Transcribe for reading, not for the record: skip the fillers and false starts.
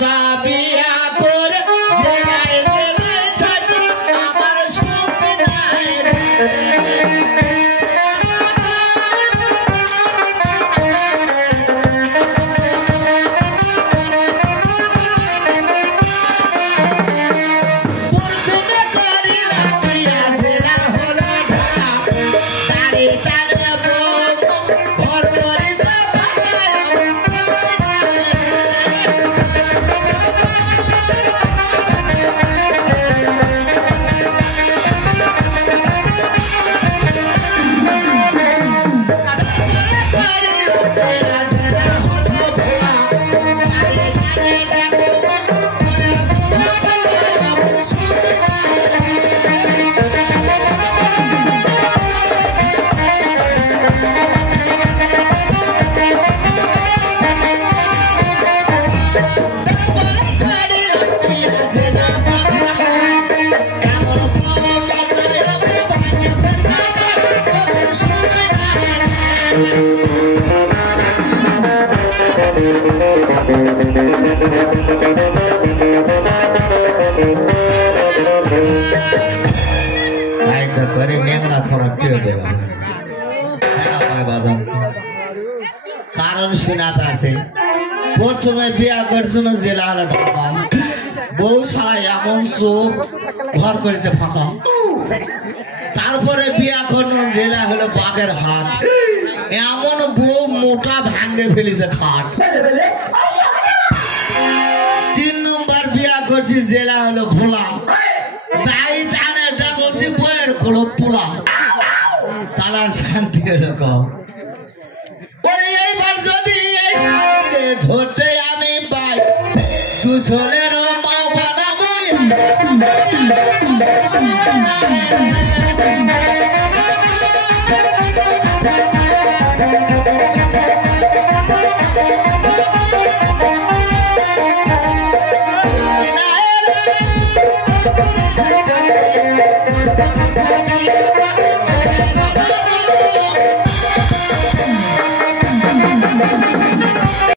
একটা বিয়া করে জেলায় জেলায় থাকি আমার সুখ নাই করে নেংড়া খোড়া কেউ দেওয়া কারণ শোনা পাশে প্রথমে বিয়া করছিল জেলা হলো ঢাকা বউ শালা এমন চোর ঘর করেছে ফাঁকা তারপরে বিয়া করল জেলা হলো বাগের হাট এমন বউ মোটা ভাঙ্গে ফেলেছে খাট 3 নম্বর বিয়া করছি জেলা হলো ভোলা তাই জানে দেখছি বইয়ের কোলো পোলা তালার শান্তি হলো কম এইবার যদি এই শান্তিরে ধরতে আমি পাই দুশলের মা বানাবো